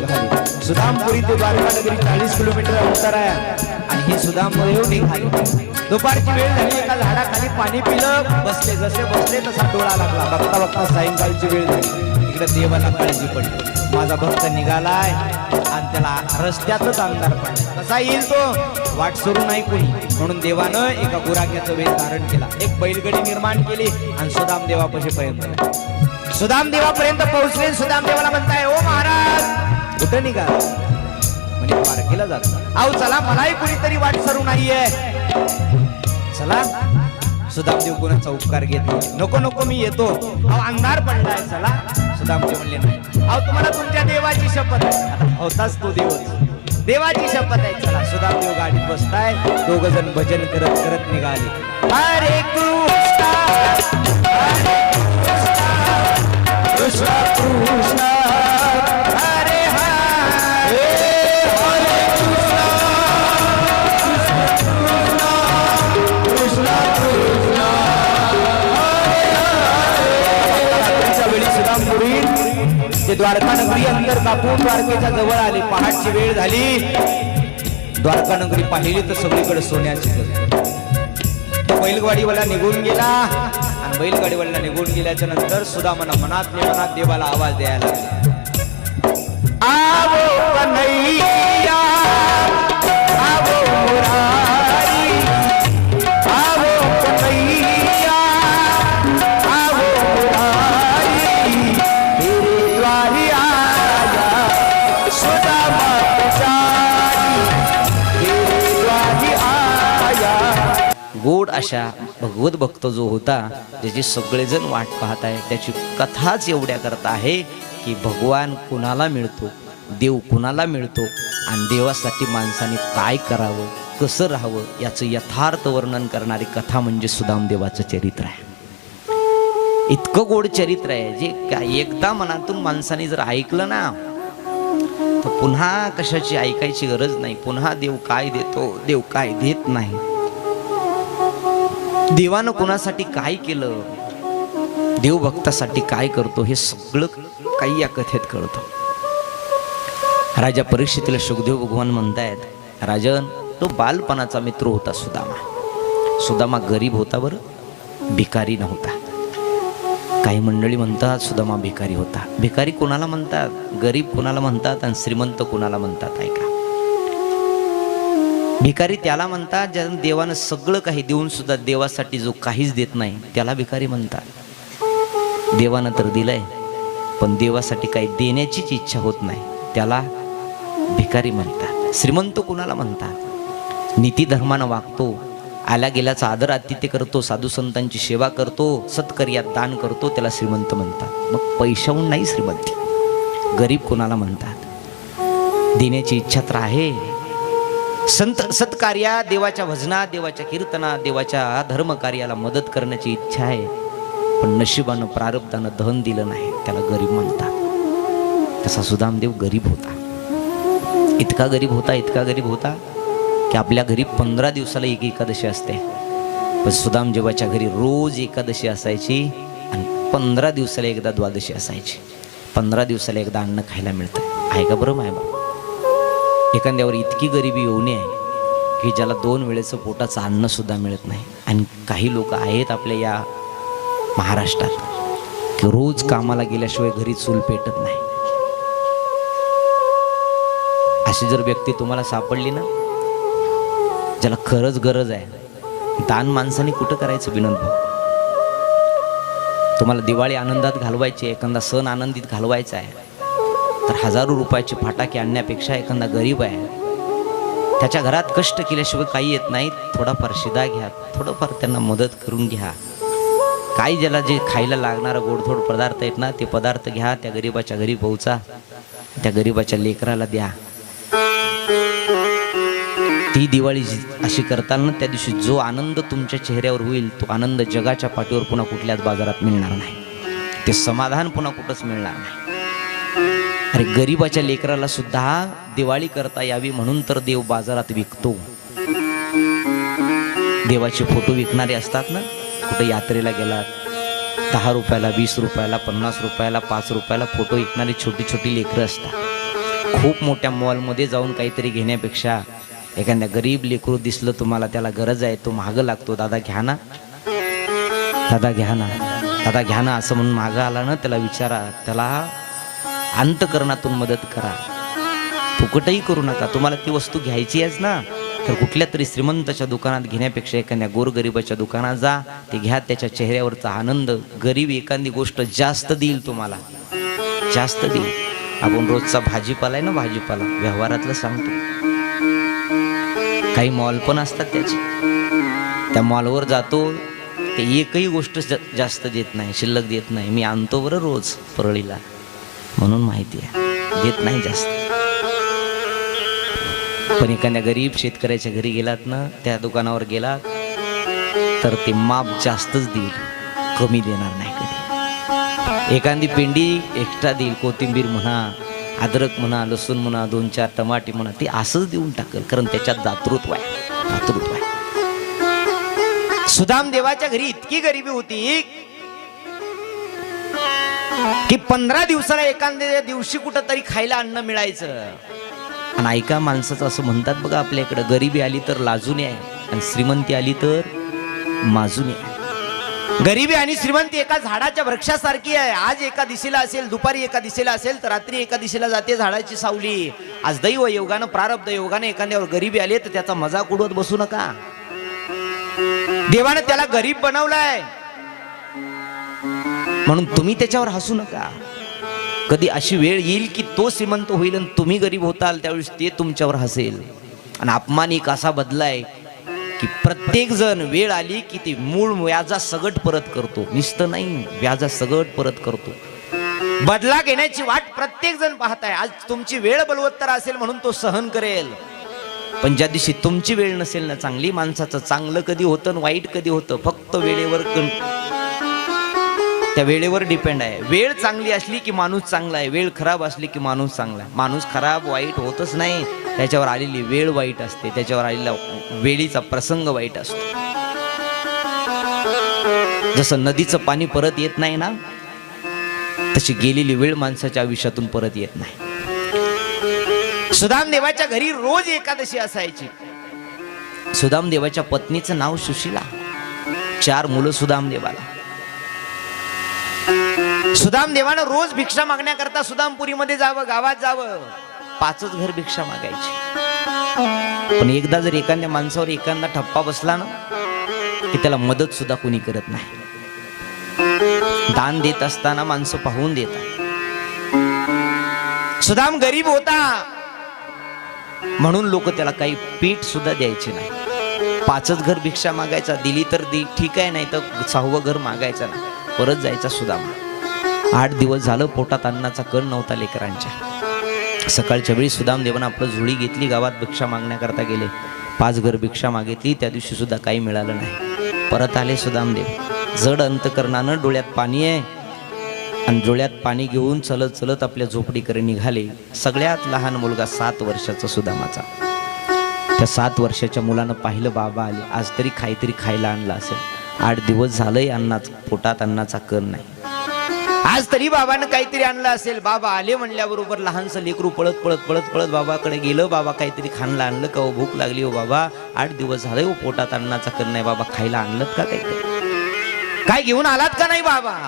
निघाले. सुदामपुरी ते द्वारका नगरी 40 किलोमीटर अंतर आहे आणि हे सुदामदेव निघाले. दुपारची वेळ झाली, एका झाडाखाली पाणी पिलं, बसले. जसे बसले तसा डोळा लागला. बघता बघता सायंकाळची वेळ झाली. इकडे देवाला काळजी पडली, माझा भक्त निघालाय आणि त्याला रस्त्यातच अंधार पडला. कसा येईल तो? वाट सुरू नाही कोणी, म्हणून देवानं एका गुराख्याचं वेळ धारण केला. एक बैलगाडी निर्माण केली आणि सुदामदेवापाशी पर्यंत. सुदामदेवापर्यंत पोहोचले. सुदामदेवाला म्हणताय, ओ महाराज कुठं निघाला? म्हणजे पारखीला जातो. अहो चला, मलाही कुणीतरी वाट सरू नाहीये, चला. सुदामदेव गुणाचा उपकार घेत नाही. नको नको मी येतो. अहो अंधार पडलाय, चला. सुदामदेव म्हणले नाही. अहो तुम्हाला तुमच्या देवाची शपथ आहे. आता होताच तो देवच, देवाची शपथ आहे, चला. सुदामदेव गाडीत बसताय. दोघ जण भजन करत करत निघाले. हरे कृष्णा कृष्णा कृष्णा हरे हरे हरे कृष्णा कृष्णा कृष्णा रात्रीच्या वेळी सुदामपुरी ते द्वारका नगरी अंतर कापून द्वारकेच्या जवळ आले. पहाटची वेळ झाली. द्वारका नगरी पाहिली तर सगळीकडे सोन्याची गर्दी. बैलगाडीवाला निघून गेला आणि बैलगाडीवाला निघून गेल्याच्या नंतर सुदामाना मनात देवाला आवाज द्यायला लागला. आवो कन्हैया आवो मुरारी, आवो कन्हैया आवो मुरारी, तेरे द्वारी आया सुदामा बेचारी, तेरे द्वारी आया. गोड अशा भगवत भक्त जो होता, ज्याची सगळेजण वाट पाहत आहे, त्याची कथाच एवढ्या करता आहे की भगवान कुणाला मिळतो, देव कुणाला मिळतो आणि देवासाठी माणसाने काय करावं, कसं राहावं, याचं यथार्थ वर्णन करणारी कथा म्हणजे सुदामदेवाचं चरित्र आहे. इतकं गोड चरित्र आहे जे एकदा मनातून माणसाने जर ऐकलं ना, तर पुन्हा कशाची ऐकायची गरज नाही. पुन्हा देव काय देतो, देव काय देत नाही, देवानं कुणासाठी काय केलं, देव भक्तासाठी काय करतो, हे सगळं काही या कथेत कळतं. राजा परीक्षितीला शुकदेव भगवान म्हणतायत, राजन तो बालपणाचा मित्र होता सुदामा. सुदामा गरीब होता, बरं भिकारी नव्हता. काही मंडळी म्हणतात सुदामा भिकारी होता. भिकारी कोणाला म्हणतात, गरीब कोणाला म्हणतात आणि श्रीमंत कोणाला म्हणतात? ऐका, भिकारी त्याला म्हणतात ज्यानं देवानं सगळं काही देऊन सुद्धा देवासाठी जो काहीच देत नाही, त्याला भिकारी म्हणतात. देवानं तर दिलंय पण देवासाठी काही देण्याचीच इच्छा होत नाही, त्याला भिकारी म्हणतात. श्रीमंत कुणाला म्हणतात? नीती धर्मानं वागतो, आल्या गेल्याचा आदर आतिथ्य करतो, साधू संतांची सेवा करतो, सत्कर्यात दान करतो, त्याला श्रीमंत म्हणतात. मग पैशाहून नाही श्रीमंती. गरीब कुणाला म्हणतात? देण्याची इच्छा तर आहे, सत्कार्या, देवाच्या भजनात, देवाच्या कीर्तनात, देवाच्या धर्मकार्याला मदत करण्याची इच्छा आहे, पण नशिबानं प्रारब्धानं धन दिलं नाही, त्याला गरीब म्हणतात. तसा सुदामदेव गरीब होता. इतका गरीब होता, इतका गरीब होता की आपल्या घरी 15 दिवसाला एक एकादशी असते, पण सुदामदेवाच्या घरी रोज एकादशी असायची आणि 15 दिवसाला एकदा द्वादशी असायची. 15 दिवसाला एकदा अन्न खायला मिळतं. आहे का बरं माय बाबा? एखाद्यावर इतकी गरिबी येऊ नये की ज्याला 2 वेळेचं पोटाचं अन्न सुद्धा मिळत नाही. आणि काही लोक आहेत आपल्या या महाराष्ट्रात की रोज कामाला गेल्याशिवाय घरी चूल पेटत नाही. अशी जर व्यक्ती तुम्हाला सापडली ना, ज्याला खरंच गरज आहे, दान माणसाने कुठं करायचं विनोद भाऊ? तुम्हाला दिवाळी आनंदात घालवायची, एखादा सण आनंदीत घालवायचा आहे, तर हजारो रुपयाचे फटाके आणण्यापेक्षा एखादा गरीब आहे, त्याच्या घरात कष्ट केल्याशिवाय काही येत नाही, थोडाफार शिदा घ्या, थोडंफार त्यांना मदत करून घ्या. काही ज्याला जे खायला लागणारा गोडधोड पदार्थ आहेत ना, ते पदार्थ घ्या, त्या गरीबाच्या घरी पोहोचा, त्या गरीबाच्या लेकराला द्या. ती दिवाळी अशी करताना त्या दिवशी जो आनंद तुमच्या चेहऱ्यावर होईल, तो आनंद जगाच्या पाठीवर पुन्हा कुठल्याच बाजारात मिळणार नाही. ते समाधान पुन्हा कुठंच मिळणार नाही. अरे गरीबाच्या लेकराला सुद्धा दिवाळी करता यावी म्हणून तर देव बाजारात विकतो. देवाचे फोटो विकणारे असतात ना, कुठे यात्रेला गेलात, 10 रुपयाला, 20 रुपयाला, 50 रुपयाला, 5 रुपयाला फोटो विकणारी छोटी छोटी लेकरं असतात. खूप मोठ्या मॉलमध्ये जाऊन काहीतरी घेण्यापेक्षा एखाद्या गरीब लेकरू दिसलं तुम्हाला, त्याला गरज आहे, तो मागं लागतो, दादा घ्या ना, दादा घ्या ना, दादा घ्या ना असं म्हणून मागं आला ना, त्याला विचारा, त्याला अंतकरणातून मदत करा. फुकटही करू नका. तुम्हाला ती वस्तू घ्यायची आहेच ना, तर कुठल्या तरी श्रीमंताच्या दुकानात घेण्यापेक्षा एखाद्या गोरगरिबाच्या दुकानात जा, ते घ्या. त्याच्या चेहऱ्यावरचा आनंद, गरीब एखादी गोष्ट जास्त देईल तुम्हाला, जास्त देईल. आपण रोजचा भाजीपाला आहे ना, भाजीपाला व्यवहारातलं सांगतो, काही मॉल पण असतात त्याचे, त्या मॉलवर जातो, ते एकही गोष्ट जास्त देत नाही, शिल्लक देत नाही. मी आणतो बरं रोज परळीला, म्हणून माहिती आहे, देत नाही जास्त. पण एखाद्या गरीब शेतकऱ्याच्या घरी गेलात ना, त्या दुकानावर गेलात, तर ते माप जास्तच देईल, कमी देणार नाही कधी. एखादी पेंडी एक्स्ट्रा देईल, कोथिंबीर म्हणा, अद्रक म्हणा, लसूण म्हणा, 2-4 टमाटे म्हणा, ते असंच देऊन टाकेल, कारण त्याच्यात दातृत्व आहे, दातृत्व आहे. सुदाम देवाच्या घरी इतकी गरिबी होती की 15 दिवसाला एखाद्या दिवशी कुठं तरी खायला अन्न मिळायचं. आणि ऐका, माणसाचं असं म्हणतात बघा आपल्या इकडं, गरिबी आली तर लाजून आहे आणि श्रीमंती आली तर माजून आहे. गरिबी आणि श्रीमंती एका झाडाच्या वृक्षासारखी आहे. आज एका दिशेला असेल, दुपारी एका दिशेला असेल, तर रात्री एका दिशेला जाते झाडाची सावली. आज दैव योगानं, प्रारब्ध योगानं एखाद्यावर गरिबी आली तर त्याचा मजाक उडवत बसू नका. देवानं त्याला गरीब बनवलाय म्हणून तुम्ही त्याच्यावर हसू नका. कधी अशी वेळ येईल की तो श्रीमंत होईल आणि तुम्ही गरीब होताल, त्यावेळेस ते तुमच्यावर हसेल. आणि अपमान एक असा बदलाय की प्रत्येक जण वेळ आली की ती मूळ व्याजा सगट परत करतो, नुसतं नाही, व्याजा सगट परत करतो. बदला घेण्याची वाट प्रत्येक जण पाहताय. आज तुमची वेळ बलवत्तर असेल म्हणून तो सहन करेल, पण ज्या दिवशी तुमची वेळ नसेल ना चांगली, माणसाचं चांगलं कधी होतं आणि वाईट कधी होतं फक्त वेळेवर, त्या वेळेवर डिपेंड आहे. वेळ चांगली असली की माणूस चांगला आहे, वेळ खराब असली की माणूस चांगला आहे. माणूस खराब वाईट होतच नाही, त्याच्यावर आलेली वेळ वाईट असते, त्याच्यावर आलेला वेळीचा प्रसंग वाईट असतो. जसं नदीचं पाणी परत येत नाही ना, तशी गेलेली वेळ माणसाच्या आयुष्यातून परत येत नाही. सुदाम देवाच्या घरी रोज एकादशी असायची. सुदाम देवाच्या पत्नीचं नाव सुशीला, 4 मुलं सुदाम देवाला. सुदाम देवानं रोज भिक्षा मागण्याकरता सुदामपुरीमध्ये जावं, गावात जावं, 5च घर भिक्षा मागायची. पण एकदा जर एखाद्या माणसावर एखादा ठप्पा बसला ना, की त्याला मदत सुद्धा कोणी करत नाही. दान देत असताना माणसं पाहून देतात. सुदाम गरीब होता म्हणून लोक त्याला काही पीठ सुद्धा द्यायचे नाही. 5च घर भिक्षा मागायचा, दिली तर ठीक आहे, नाही तर 6वं घर मागायचं ना, परत जायचा सुदाम. 8 दिवस झालं पोटात अन्नाचा कण नव्हता लेकरांच्या. सकाळच्या वेळी सुदाम देवानं आपलं झोळी घेतली, गावात भिक्षा मागण्याकरता गेले. 5 घर भिक्षा मागितली, त्या दिवशी सुद्धा काही मिळालं नाही. परत आले सुदामदेव, जड अंतकरणानं, डोळ्यात पाणी आहे, आणि डोळ्यात पाणी घेऊन चलत चलत आपल्या झोपडीकडे निघाले. सगळ्यात लहान मुलगा 7 वर्षाचा सुदामाचा. त्या 7 वर्षाच्या मुलानं पाहिलं, बाबा आले, आज तरी काहीतरी खायला आणलं असेल. 8 दिवस झालंय अन्नाचं, पोटात अन्नाचा कण नाही, आज तरी बाबानं काहीतरी आणलं असेल. बाबा आले म्हणल्याबरोबर लहानसं लेकरू पळत पळत पळत पळत बाबाकडे गेलं. बाबा काहीतरी खायला आणलं का? हो भूक लागली हो बाबा, 8 दिवस झाले हो, पोटात अन्नाचा कण नाही, बाबा खायला आणलं का? काहीतरी काय घेऊन आलात का नाही बाबा?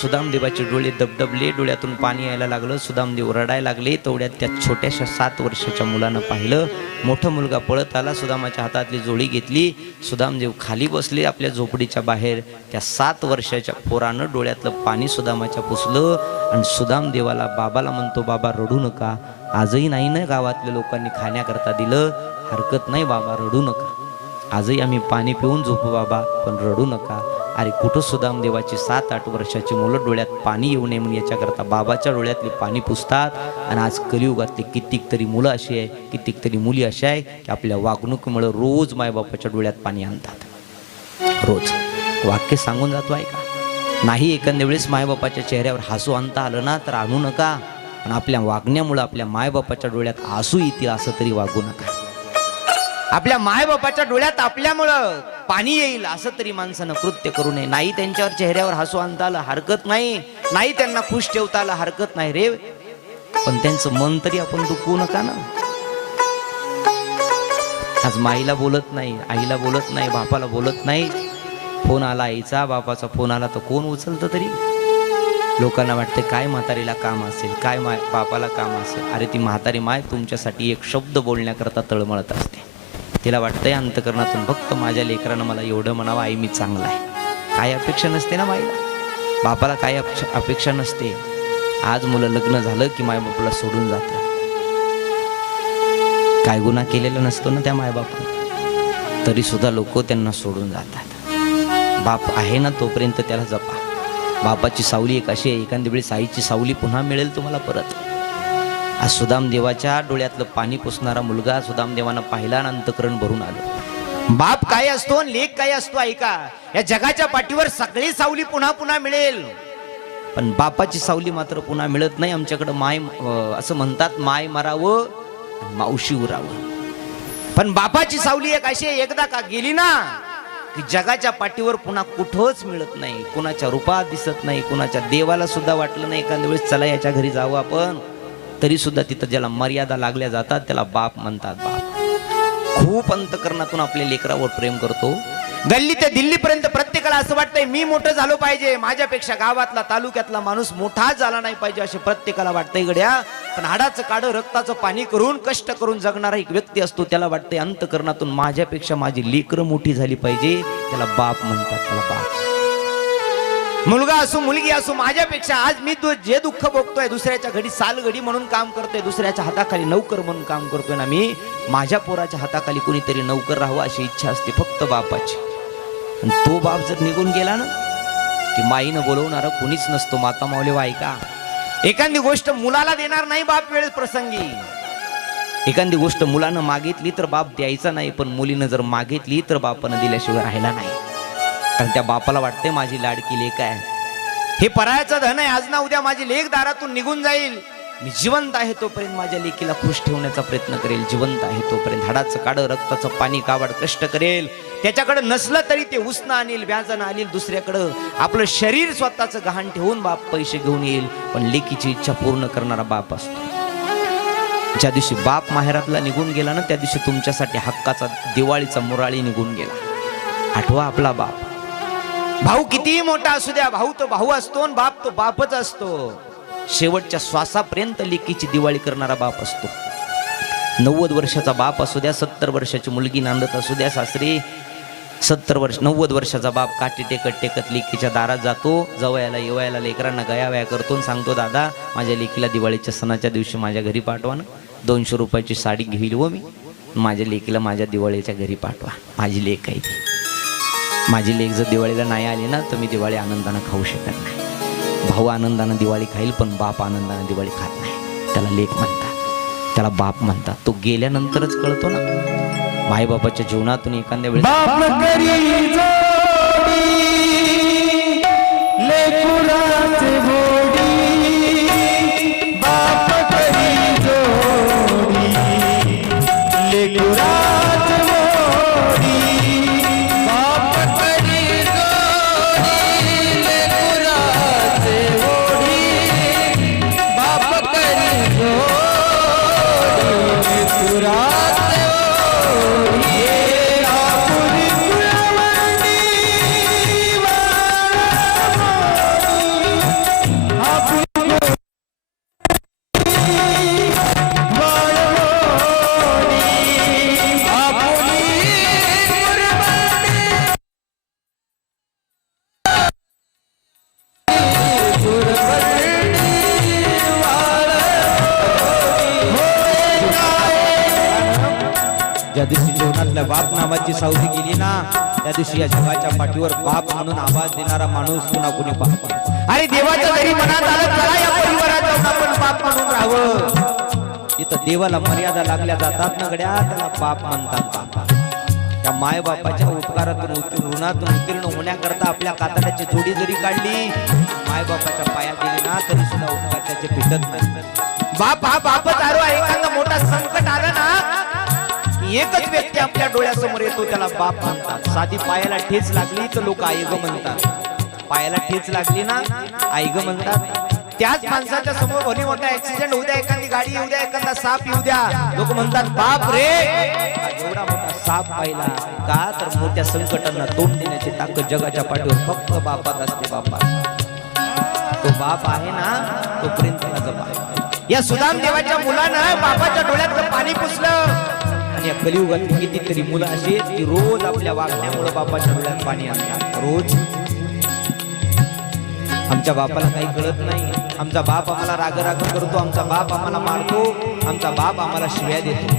सुदामदेवाचे डोळे दबदबले, डोळ्यातून पाणी यायला लागलं. सुदामदेव रडायला लागले. तेवढ्यात त्या छोट्याशा 7 वर्षाच्या मुलानं पाहिलं, मोठा मुलगा पळत आला, सुदामाच्या हातातली जोडी घेतली. सुदामदेव खाली बसले आपल्या झोपडीच्या बाहेर. त्या 7 वर्षाच्या पोरानं डोळ्यातलं पाणी सुदामाच्या पुसलं आणि सुदामदेवाला, बाबाला म्हणतो, बाबा रडू नका, आजही नाही ना गावातल्या लोकांनी खाण्याकरता दिलं, हरकत नाही बाबा, रडू नका, आजही आम्ही पाणी पिऊन झोपू बाबा, पण रडू नका. अरे कुठं सुदामदेवाची 7-8 वर्षाची मुलं डोळ्यात पाणी येऊ नये म्हणून याच्याकरता बाबाच्या डोळ्यातले पाणी पुसतात. आणि आज कलियुगातले कित्येक तरी मुलं अशी आहे, कित्येक तरी मुली अशा आहे की आपल्या वागणुकीमुळे रोज मायबापाच्या डोळ्यात पाणी आणतात. रोज वाक्य सांगून जातो आहे का नाही. एखाद्या वेळेस मायबापाच्या चेहऱ्यावर हसू आणता आलं ना तर आणू नका, पण आपल्या वागण्यामुळे आपल्या मायबापाच्या डोळ्यात आसू येतील असं तरी वागू नका. आपल्या मायबापाच्या डोळ्यात आपल्यामुळं पाणी येईल असं तरी माणसानं कृत्य करू नये. नाही त्यांच्यावर चेहऱ्यावर हसू आणता आलं हरकत नाही, नाही त्यांना खुश ठेवता आलं हरकत नाही रे. पण त्यांचं मन तरी आपण दुखवू नका ना. आज माईला बोलत नाही, आईला बोलत नाही, बापाला बोलत नाही. फोन आला आईचा, बापाचा फोन आला तर कोण उचलतं तरी? लोकांना वाटते काय म्हातारीला काम असेल, काय बापाला काम असेल. अरे ती म्हातारी माय तुमच्यासाठी एक शब्द बोलण्याकरता तळमळत असते. तिला वाटतंय अंतकरणातून फक्त माझ्या लेकरानं मला एवढं म्हणावं, आई मी चांगला आहे. काय अपेक्षा नसते ना माईला, बापाला काय अपेक्षा नसते. आज मुलं लग्न झालं की मायबापाला सोडून जातात. काय गुन्हा केलेला नसतो ना त्या मायबापाने, तरी सुद्धा लोक त्यांना सोडून जातात. बाप आहे ना तोपर्यंत त्याला जपा. बापाची सावली एक अशी आहे, एखाद्या वेळेस आईची सावली पुन्हा मिळेल तुम्हाला परत. आज सुदाम देवाच्या डोळ्यातलं पाणी पुसणारा मुलगा सुदाम देवानं पाहिला आणि अंतकरण भरून आलं. बाप काय असतो आणि लेक काय असतो ऐका. या जगाच्या पाठीवर सगळी सावली पुन्हा पुन्हा मिळेल, पण बापाची सावली मात्र पुन्हा मिळत नाही. आमच्याकडं माय असं म्हणतात, माय मरावं मावशी उरावं. पण बापाची सावली एक अशी एकदा का गेली ना की जगाच्या पाठीवर पुन्हा कुठंच मिळत नाही. कुणाच्या रूपात दिसत नाही, कुणाच्या देवाला सुद्धा वाटलं नाही एखाद्या वेळेस चला याच्या घरी जावं आपण, तरी सुद्धा तिथं ज्याला मर्यादा लागल्या जातात त्याला बाप म्हणतात. बाप खूप अंतकरणातून आपल्या लेकरावर प्रेम करतो. गल्ली ते दिल्लीपर्यंत प्रत्येकाला असं वाटतंय मी मोठं झालो पाहिजे, माझ्यापेक्षा गावातला तालुक्यातला माणूस मोठाच झाला नाही पाहिजे असे प्रत्येकाला वाटतंय गड्या. पण हाडाचं काढं रक्ताचं पाणी करून कष्ट करून जगणारा एक व्यक्ती असतो, त्याला वाटतंय अंतकरणातून माझ्यापेक्षा माझी लेकरं मोठी झाली पाहिजे, त्याला बाप म्हणतात. त्याला बाप. मुलगा असो मुलगी असो, माझ्यापेक्षा आज मी जे दुःख भोगतोय, दुसऱ्याच्या घडी सालगडी म्हणून काम करतोय, दुसऱ्याच्या हाताखाली नौकर म्हणून काम करतोय ना मी, माझ्या पोराच्या हाताखाली कोणीतरी नौकर राहावं अशी इच्छा असते फक्त बापाची. आणि तो बाप जर निघून गेला ना की माईनं बोलवणारं कोणीच नसतो. माता माऊली ऐका, एखादी गोष्ट मुलाला देणार नाही बाप वेळ प्रसंगी. एखादी गोष्ट मुलानं मागितली तर बाप द्यायचा नाही, पण मुलीनं जर मागितली तर बापानं दिल्याशिवाय राहिला नाही. कारण त्या बापाला वाटते माझी लाडकी लेक आहे, हे परायाचं धन आहे, आज ना उद्या माझी लेक दारातून निघून जाईल, मी जिवंत आहे तोपर्यंत माझ्या लेकीला खुश ठेवण्याचा प्रयत्न करेल, जिवंत आहे तोपर्यंत हाडाचं काढं रक्ताचं पाणी कावड कष्ट करेल. त्याच्याकडे नसलं तरी ते उसनं आणील, व्याजानं आणील, दुसऱ्याकडं आपलं शरीर स्वतःचं गहाण ठेवून बाप पैसे घेऊन येईल. पण लेकीची इच्छा पूर्ण करणारा बाप असतो. ज्या दिवशी बाप माहेरातला निघून गेला ना त्या दिवशी तुमच्यासाठी हक्काचा दिवाळीचा मुराळी निघून गेला. आठवा आपला बाप. भाऊ कितीही मोठा असू द्या, भाऊ तो भाऊ असतो आणि बाप तो बापच असतो. शेवटच्या श्वासापर्यंत लेकीची दिवाळी करणारा बाप असतो. 90 वर्षाचा बाप असू द्या, 70 वर्षाची मुलगी नांदत असू द्या सासरी, 90 वर्षाचा बाप काठी टेकत टेकत लेकीच्या दारात जातो, जवयाला येवयाला लेकरांना गयावया करतो आणि सांगतो, दादा माझ्या लेकीला दिवाळीच्या सणाच्या दिवशी माझ्या घरी पाठवा ना, 200 रुपयाची साडी घेईल व मी, माझ्या लेकीला माझ्या दिवाळीच्या घरी पाठवा, माझी लेक आहे ती. माझी लेक जर दिवाळीला नाही आली ना तर मी दिवाळी आनंदानं खाऊ शकत नाही. भाऊ आनंदानं दिवाळी खाईल पण बाप आनंदानं दिवाळी खात नाही. त्याला लेक म्हणतात, त्याला बाप म्हणतात. तो गेल्यानंतरच कळतो ना. मायबापाच्या जीवनातून एखाद्या वेळेस ज्या दिवशी जीवनातल्या बाप नावाची सावली गेली ना त्या दिवशी या जगाच्या पाठीवर बाप म्हणून आवाज देणारा माणूस पुन्हा कुणी बाप. अरे देवाच्या घरी मनात आलं चला या परिवारात जाऊन आपण बाप म्हणून राहावं. इथं देवाला मर्यादा लागल्या जातात ना गड्या, त्याला बाप म्हणतात. बाप त्या माय बापाच्या उपकारातून ऋणातून उत्तीर्ण होण्याकरता आपल्या कातडाची जोडी जरी काढली, माय बापाच्या पायात गेली ना तरी सुद्धा उपकार त्याचे भेटत नाही. बाप हा बापच आरो. एखादा मोठा संकट आलं ना एकच व्यक्ती आपल्या डोळ्यासमोर येतो, त्याला बाप म्हणतात. साधी पायाला ठेच लागली तर लोक आई ग म्हणतात, पायाला ठेच लागली ना आई ग म्हणतात. त्याच माणसाच्या समोर भली मोठा ऍक्सिडेंट होऊ द्या, एखादी गाडी येऊ द्या, एखादा साप येऊ द्या, लोक म्हणतात बाप रे एवढा मोठा साप पाहिला का, तर मोठ्या संकटांना तोंड देण्याची ताकद जगाच्या पाठीवर फक्त बापात असते. बापा तो बाप आहे ना, तोपर्यंत त्याला जपा. या सुदाम देवाच्या मुलानं बापाच्या डोळ्यात पाणी पुसलं. आणि या कलियुगात कितीतरी मुलं अशी आहेत की रोज आपल्या वागण्यामुळे बापाच्या डोळ्यात पाणी आणतात. रोज आमच्या बापाला काही कळत नाही, आमचा बाप आम्हाला राग राग करतो, आमचा बाप आम्हाला मारतो, आमचा बाप आम्हाला शिव्या देतो,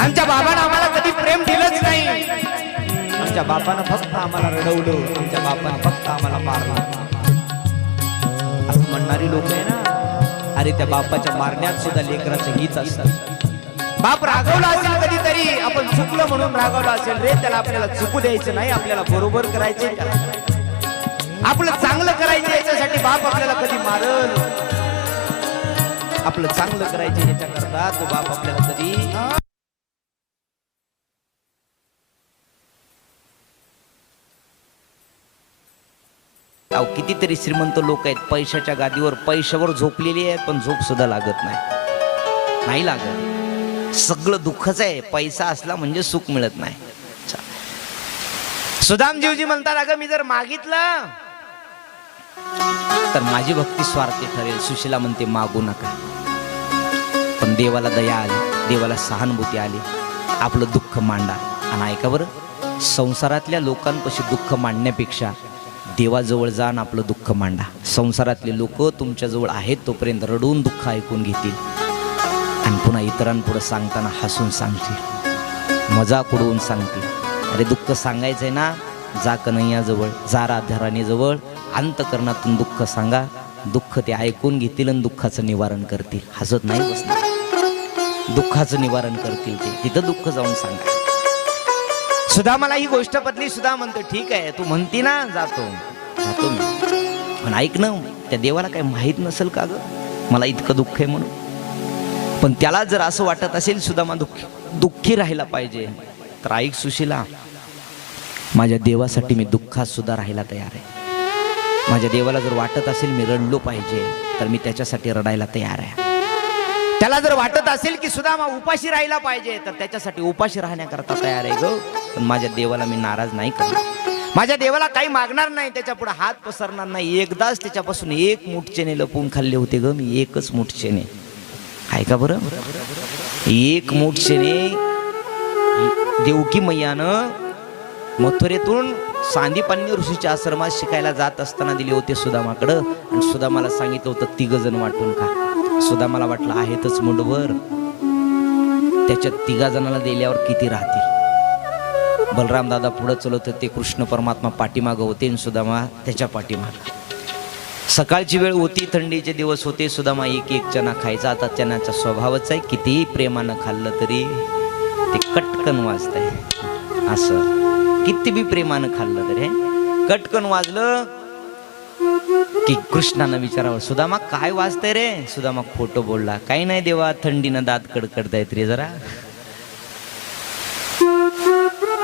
आमच्या बाबानं आम्हाला कधी प्रेम दिलंच नाही, आमच्या बापानं फक्त आम्हाला रडवलं, आमच्या बापानं फक्त आम्हाला मारलं असं म्हणणारी लोक आहे ना. अरे त्या बापाच्या मारण्यात सुद्धा लेकराचं गीत असतात. बाप रागवला असेल कधीतरी, आपण चुकलं म्हणून रागवला असेल रे, त्याला आपल्याला चुकू द्यायचं नाही, आपल्याला बरोबर करायचे, आपलं चांगलं करायचं. याच्यासाठी बाप आपल्याला कधी मारल, आपलं चांगलं करायचं याच्याकरता तो बाप आपल्याला कधी. कितीतरी श्रीमंत लोक आहेत, पैशाच्या गादीवर पैशावर झोपलेली आहेत, पण झोप सुद्धा लागत नाही लागत. सगळं दुःखच आहे, पैसा असला म्हणजे सुख मिळत नाही. सुदामजीवजी म्हणतात, अगं मी जर मागितलं तर माझी भक्ती स्वार्थी ठरेल. सुशीला म्हणते मागू नका. पण देवाला दया आली, देवाला सहानुभूती आली, आपलं दुःख मांडा. आणि ऐका बरं, संसारातल्या लोकांपाशी दुःख मांडण्यापेक्षा देवाजवळ जाण आपलं दुःख मांडा. संसारातले लोक तुमच्याजवळ आहेत तोपर्यंत रडून दुःख ऐकून घेतील आणि पुन्हा इतरांपुढे सांगताना हसून सांगतील, मजाक उडवून सांगतील. अरे दुःख सांगायचंय ना, जा कन्हैयाजवळ, जा राधाराणीजवळ, अंतकरणातून दुःख सांगा, दुःख ते ऐकून घेतील आणि दुःखाचं निवारण करतील. हसत नाही बसणार, दुःखाचं निवारण करतील ते, तिथं दुःख जाऊन सांगा. सुदामाला ही गोष्ट पटली. सुदा म्हणतो ठीक आहे, तू म्हणती ना, जातो मी. पण ऐक ना, त्या देवाला काही माहित नसेल का ग मला इतकं दुःख आहे म्हणून. पण त्याला जर असं वाटत असेल सुदामा दुःखी राहायला पाहिजे, तर ऐक सुशीला, माझ्या देवासाठी मी दुःखात सुद्धा राहायला तयार आहे. माझ्या देवाला जर वाटत असेल मी रडलो पाहिजे, तर मी त्याच्यासाठी रडायला तयार आहे. त्याला जर वाटत असेल की सुदामा उपाशी राहायला पाहिजे, तर त्याच्यासाठी उपाशी राहण्याकरता तयार आहे ग. पण माझ्या देवाला मी नाराज नाही करणार, माझ्या देवाला काही मागणार नाही, त्याच्या पुढे हात पसरणार नाही. एकदाच त्याच्यापासून एक मूठ चणे लपून खाल्ले होते ग मी, एकच मूठ चणे. ऐका बरं, एक मूठ चणे देवकी मैयानं मथुरेतून सांदीपानी ऋषीच्या आश्रमात शिकायला जात असताना दिले होते सुदामाकडं. आणि सुदामाला सांगितलं होतं 3 जण वाटून खा. सुदामाला वाटलं आहेतच मुठभर, त्याच्यात 3 जणांना दिल्यावर किती राहतील. बलराम दादा पुढे चलत होते, कृष्ण परमात्मा पाठीमागं होते आणि सुदामा त्याच्या पाठीमागं. सकाळची वेळ होती, थंडीचे दिवस होते, सुदामा एक चना खायचा. आता चण्याचा स्वभावच आहे, कितीही प्रेमानं खाल्लं तरी ते कटकन वाजतंय. असं किती बी प्रेमानं खाल्लं तरी कटकन वाजलं की कृष्णानं विचारावं, सुदामा काय वाजतंय रे. सुदामा खोटं बोलला, काही नाही देवा, थंडीनं दात कडकडतायत रे जरा.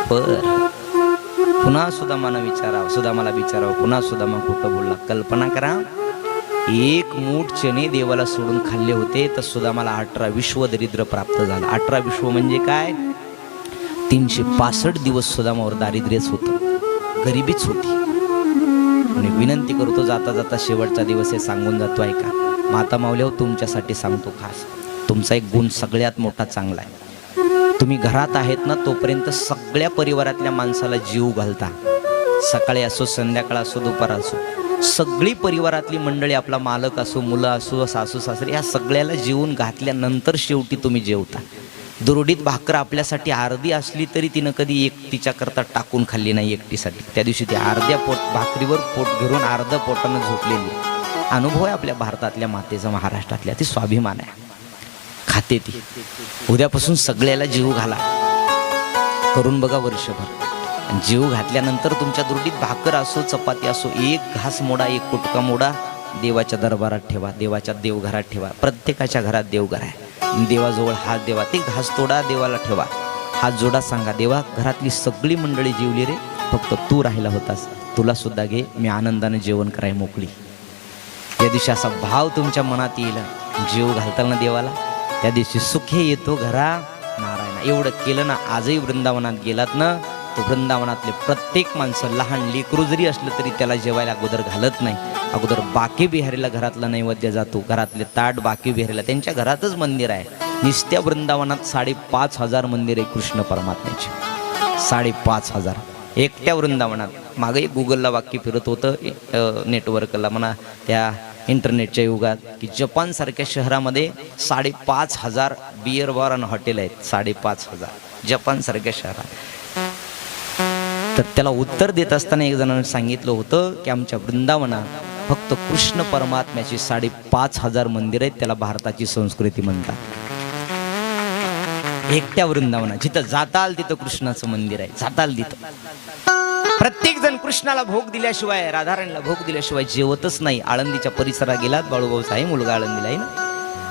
पुन्हा सुदामानं विचारावं, सुदामाला विचारावं, पुन्हा सुदामा खोटं बोलला. कल्पना करा, 1 मूठ चणे देवाला सोडून खाल्ले होते, तर सुदामाला 18 विश्व दरिद्र प्राप्त झालं. 18 विश्व म्हणजे काय, 365 दिवस सुदामावर दारिद्र्यच होतं, गरिबीच होती. आणि विनंती करतो जाता जाता, शेवटचा दिवस आहे, सांगून जातो ऐका. माता माऊलीवर तुमच्यासाठी सांगतो खास, तुमचा एक गुण सगळ्यात मोठा चांगला आहे. तुम्ही घरात आहेत ना, तोपर्यंत सगळ्या परिवारातल्या माणसाला जीव घालता. सकाळी असो, संध्याकाळ असो, दुपार असो, सगळी परिवारातली मंडळी, आपला मालक असो, मुलं असो, सासू सासरे, या सगळ्याला जीवन घातल्यानंतर शेवटी तुम्ही जेवता. दुरुडीत भाकर आपल्यासाठी अर्धी असली तरी तिनं कधी एकटीच्याकरता टाकून खाल्ली नाही एकटीसाठी. त्या दिवशी ती अर्ध्या भाकरीवर पोट भरून अर्ध्या पोटानं झोपलेली. अनुभव आहे आपल्या भारतातल्या मातेचा, महाराष्ट्रातल्या, ती स्वाभिमान आहे, खाते ती. उद्यापासून सगळ्याला जीव घाला, करून बघा वर्षभर. जीव घातल्यानंतर तुमच्या दुरुडीत भाकर असो, चपाती असो, एक घास मोडा, एक कुटका मोडा, देवाच्या दरबारात ठेवा, देवाच्या देवघरात ठेवा. प्रत्येकाच्या घरात देवघर आहे, देवाजवळ हात देवा, ते घास तोडा, देवाला ठेवा, हात जोडा, सांगा देवा घरातली सगळी मंडळी जेवली रे, फक्त तू राहिला होतास, तुला सुद्धा घे, मी आनंदाने जेवण कराय मोकळी. या दिवशी असा भाव तुमच्या मनात येईल, जीव घालताना देवाला, त्या दिवशी सुखे येतो घरा नारायण. एवढं केलं ना, आजही वृंदावनात गेलात ना, तो वृंदावनातले प्रत्येक माणसं, लहान लेकरू जरी असलं तरी त्याला जेवायला अगोदर घालत नाही. अगोदर बाकी बिहारीला घरातला नैवेद्य जातो, घरातले ताट बाकी बिहारीला. त्यांच्या घरातच मंदिर आहे. निस्त्या वृंदावनात 5,500 मंदिर आहे कृष्ण परमात्म्याचे. 5,500 एकट्या वृंदावनात. मागही गुगलला वाक्य फिरत होतं नेटवर्कला म्हणा, त्या इंटरनेटच्या युगात, की जपानसारख्या शहरामध्ये 5,500 बिअर बार आणि हॉटेल आहेत. 5,500 जपानसारख्या शहरात. तर त्याला उत्तर देत असताना एक जणांनी सांगितलं होतं की आमच्या वृंदावनात फक्त कृष्ण परमात्म्याची 5,500 मंदिर आहेत, त्याला भारताची संस्कृती म्हणतात. एकट्या वृंदावनात जिथं जाताल तिथं कृष्णाचं मंदिर आहे. जाताल तिथं प्रत्येक जण कृष्णाला भोग दिल्याशिवाय, राधाराणीला भोग दिल्याशिवाय जेवतच नाही. आळंदीच्या परिसरात गेलात, बाळूभाऊचा आहे मुलगा आळंदीला आहे ना,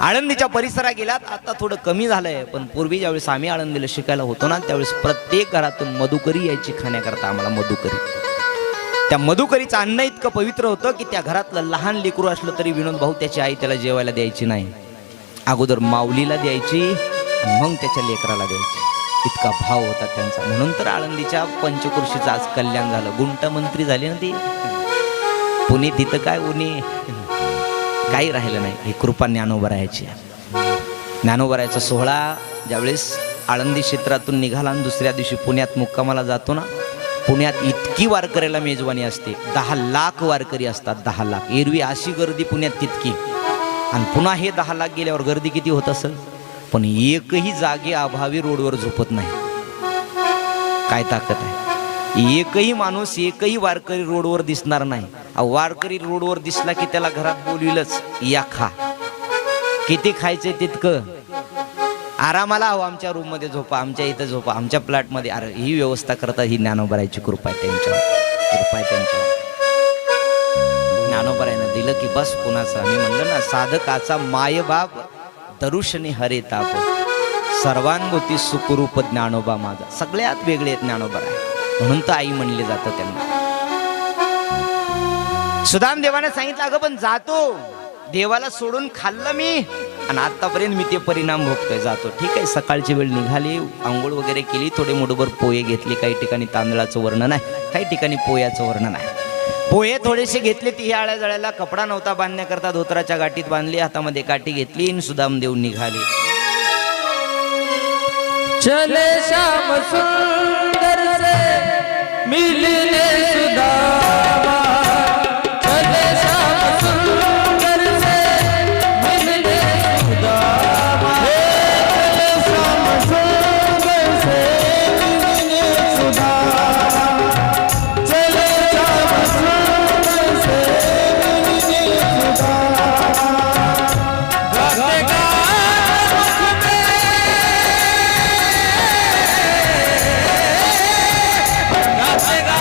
आळंदीच्या परिसरात गेलात. आता थोडं कमी झालंय, पण पूर्वी ज्यावेळेस आम्ही आळंदीला शिकायला होतो ना, त्यावेळेस प्रत्येक घरातून मधुकरी यायची खाण्याकरता आम्हाला. मधुकरी, त्या मधुकरीचं अन्न इतकं पवित्र होतं की त्या घरातलं लहान लेकरू असलं तरी विनोद भाऊ त्याची आई त्याला जेवायला द्यायची नाही. अगोदर माऊलीला द्यायची, मग त्याच्या लेकराला द्यायची. इतका भाव होता त्यांचा. म्हणून तर आळंदीच्या पंचकृषीचं आज कल्याण झालं. गुंटा मंत्री झाली ना ती. पुणे तिथं काय उनी काही राहिलं नाही. ही कृपा ज्ञानोबरायाची. ज्ञानोबरायाचा सोहळा ज्यावेळेस आळंदी क्षेत्रातून निघाला आणि दुसऱ्या दिवशी पुण्यात मुक्कामाला जातो ना, पुण्यात इतकी वारकऱ्याला मेजवानी असते. 10 लाख वारकरी असतात. 10 लाख. एरवी अशी गर्दी पुण्यात तितकी, आणि पुन्हा हे 10 लाख गेल्यावर गर्दी किती होत असेल. पण एकही जागे अभावी रोडवर झोपत नाही. काय ताकद आहे. एकही माणूस, एकही वारकरी रोडवर दिसणार नाही. वारकरी रोडवर दिसला की त्याला घरात बोलविलच, या खा, किती खायचंय तितकं, आरामाला हवं, आमच्या रूम मध्ये झोपा, आमच्या इथं झोपा, आमच्या फ्लॅट मध्ये. अरे ही व्यवस्था करतात. ही ज्ञानोबरायची कृपा आहे त्यांच्यावर. कृपा आहे त्यांच्यावर. ज्ञानोबरायनं दिलं की बस कुणाचं. आम्ही म्हणलं ना, साधकाचा माय बाप दरुशनी हरे ताप, सर्वांगोती सुखरूप ज्ञानोबा माझा. सगळ्यात वेगळे आहेत ज्ञानोबराय, म्हणून तर आई म्हणले जातं त्यांना. सुदाम देवाने सांगितलं, अगं पण जातो, देवाला सोडून खाल्लं मी आणि आतापर्यंत मी ते परिणाम भोगतोय. जातो, ठीक आहे. सकाळची वेळ निघाली, आंघोळ वगैरे केली, थोडे मुठभर पोहे घेतले. काही ठिकाणी तांदळाचं वर्णन आहे, काही ठिकाणी पोह्याचं वर्णन आहे. पोहे थोडेसे घेतले. ती आळ्या जळ्याला कपडा नव्हता बांधण्याकरता, धोत्राच्या गाठीत बांधली, हातामध्ये काठी घेतली आणि सुदाम देव निघाले. चले श्याम सुंदर से मिलने सुदामा, चले श्याम सुंदर से मिलने सुदामा, चले श्याम सुंदर से मिलने सुदामा, चले श्याम सुंदर से मिलने सुदामा. गाते गा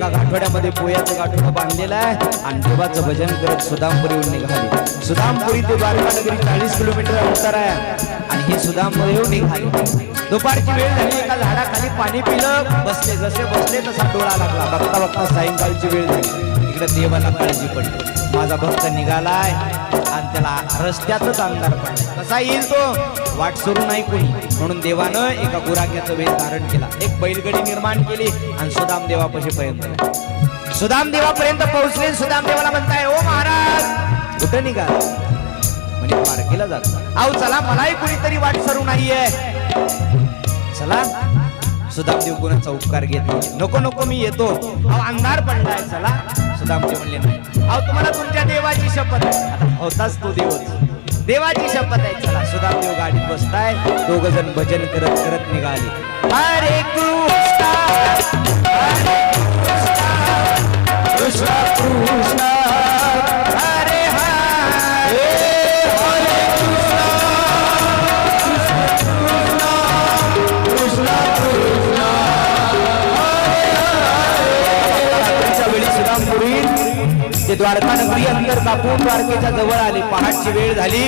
एका गाठोड्यामध्ये पोयाचं गाठोडं बांधलेलं आहे आणि देवाचं भजन करत सुदामपुरीहून निघाले. सुदामपुरी ते द्वारका नगरी 40 किलोमीटर अंतर आहे आणि हे सुदामपुरीहून निघाले. दुपारची वेळ झाली, एका झाडाखाली पाणी पिलं, बसले. जसे बसले तसा डोळा लागला. बघता बघता सायंकाळची वेळ झाली. इकडे देवाला काळजी पडली, माझा भक्त निघालाय आणि त्याला रस्त्यातच अंधार पडला. कसा येईल तो? वाट सुरू नाही कोणी, म्हणून देवानं एका गुराख्याचं वेश धारण केला, एक बैलगाडी निर्माण केली आणि सुदाम देवापाशी पर्यंत सुदाम देवापर्यंत पोहोचले. सुदाम देवाला म्हणताय, ओ महाराज कुठं निघाल? म्हणजे पारखीला जातो. अहो चला, मलाही कुणीतरी वाट सरू नाहीये, चला. सुदामदेव गुणाचा उपकार घेत नाही. नको नको मी येतो, अहो अंधार पडलाय, चला. सुदामदेव म्हणले नाही. अहो तुम्हाला तुमच्या देवाची शपथ आहे. आता होताच तो देवच, देवाची शपथ आहे, चला. सुदामदेव गाडीत बसताय, दोघ जण भजन करत करत निघाले. हरे कृष्णा हरे कृष्णा कृष्णा कृष्णा हरे हरे हरे कृष्णा कृष्णा कृष्णा वेळी सुदामपुरी ते द्वारका नगरी अंतर कापून द्वारकेच्या जवळ आले. पहाटची वेळ झाली.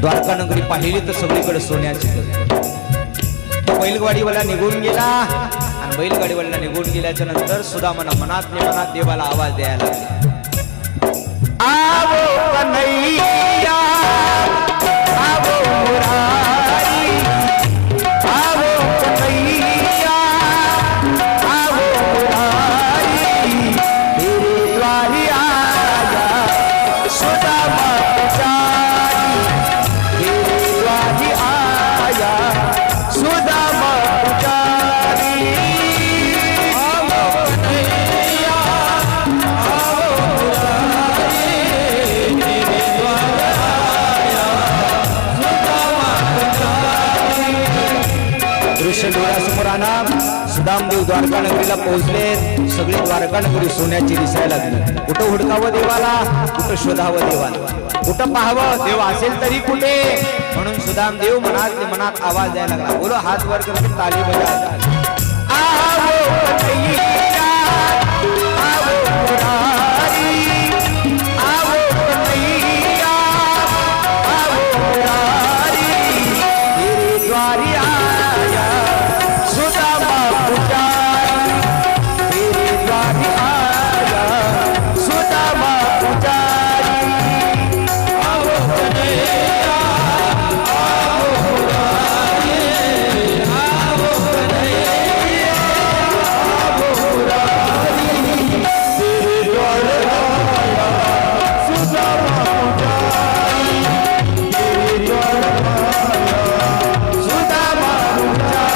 द्वारका नगरी पाहिली तर सगळीकडे सोन्याची गजर. बैलगाडीवाला निघून गेला आणि बैलगाडीवाला निघून गेल्याच्या नंतर सुदामानं मनात देवाला आवाज द्यायला लागले. आवो कन्हैया आवो मुरारी, आवो कन्हैया आवो मुरारी, तेरे द्वारी आया सुदामा पुजारी, तेरे द्वारी आया सुदामा पुजारी. आवो कन्हैया आवो मुरारी, तेरे द्वारी आया सुदामा पुजारी. दृश्य डोळ्यासमोर आणा. सुदामदेव द्वारका नगरीला पोहोचले. सगळी द्वारका नगरी सोन्याची दिसायला लागली. कुठं हुडकावं देवाला, कुठं शोधावं देवाला, कुठं पाहावं देव असेल तरी कुठे. म्हणून सुदामदेव मनात आवाज द्यायला लागला. बोलो, हात वर करून ताली बजा. आवो कन्हैया आवो मुरारी, आवो कन्हैया आवो मुरारी, तेरे द्वारी आया सुदामा पुजारी, तेरे द्वारी आया सुदामा पुजारी. आवो कन्हैया आवो मुरारी, आवो कन्हैया आवो मुरारी, तेरे द्वारी आया सुदामा पुजारी, तेरे द्वारी आया सुदामा पुजारी.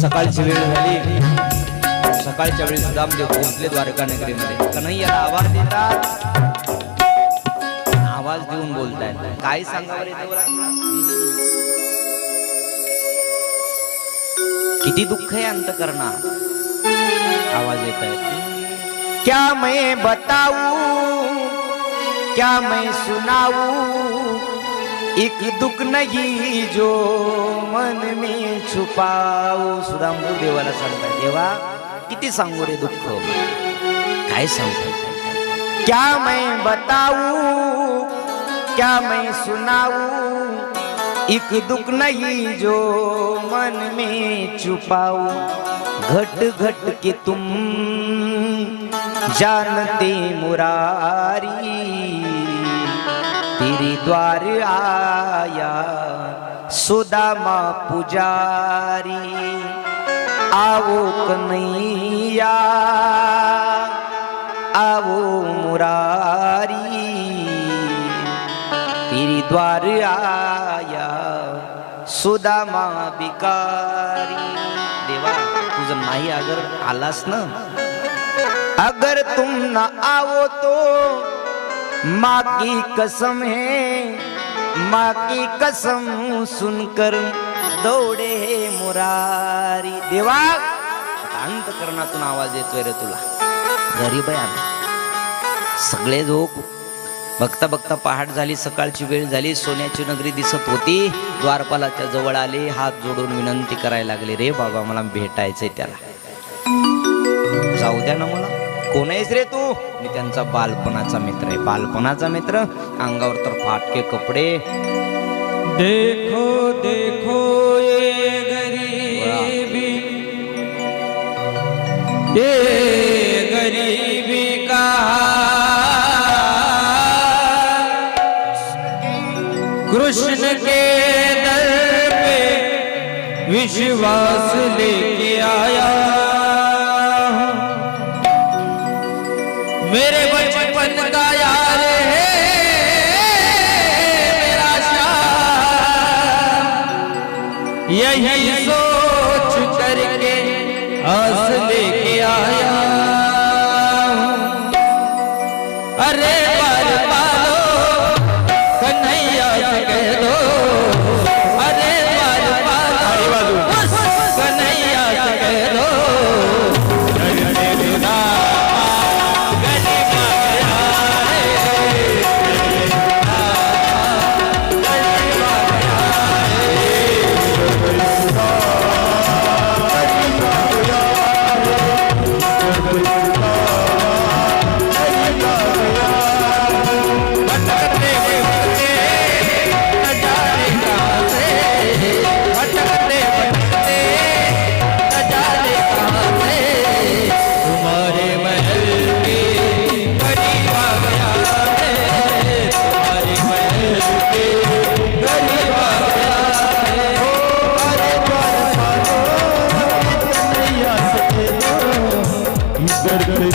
सकाळची वेळ झाली. सकाळच्या वेळी सुदामदेव पोहोचले द्वारका नगरीमध्ये. कन्हैयाला आवाज देतात, आवाज देऊन बोलतायत. काय सांगावं रे देवाला? किती दुःख आहे अंतकरणात. आवाज येत आहे. क्या मैं बताऊं, क्या मैं सुनाऊं, एक दुख नहीं जो मन में छुपाओ. सुदामदेव देवाला सांगतात, देवा किती सांगू रे दुःख, काय सांगू. क्या मैं बताऊं, क्या मैं सुनाऊं, एक दुख नहीं जो मन में छुपाओ. घट घट के तुम जानते मुरारी, तेरे द्वार आया सुदामा पुजारी. आवो कन्हैया आवो मुरारी, तेरे द्वार आया सुदामा भिकारी. देवा तुझं नाही अगर आलास ना, अगर तुम न आओ तो माँ की कसम है, माँ की कसम सुनकर दौडे मुरारी. देवा अंतकरणातून आवाज येतोय रे तुला. गरीब आहे आम्ही सगळे झोप. बघता बघता पहाट झाली, सकाळची वेळ झाली. सोन्याची नगरी दिसत होती. द्वारपालाच्या जवळ आले, हात जोडून विनंती करायला लागले, रे बाबा मला भेटायचंय त्याला, जाऊ द्या ना मला. कोण आहेस रे तू? मी त्यांचा बालपणाचा मित्र आहे. बालपणाचा मित्र? अंगावर तर फाटके कपडे. देखो देखो ये गरीबी, ये गरीबी का कृष्ण के दर पे विश्वास लेके आया. मेरे बचपन का यार है मेरा श्याम, यही सोच करके आस लेके आया. अरे बाल पालो कन्हैया से कह दो, अरे बाल पालो कन्हैया से कह दो. गरीब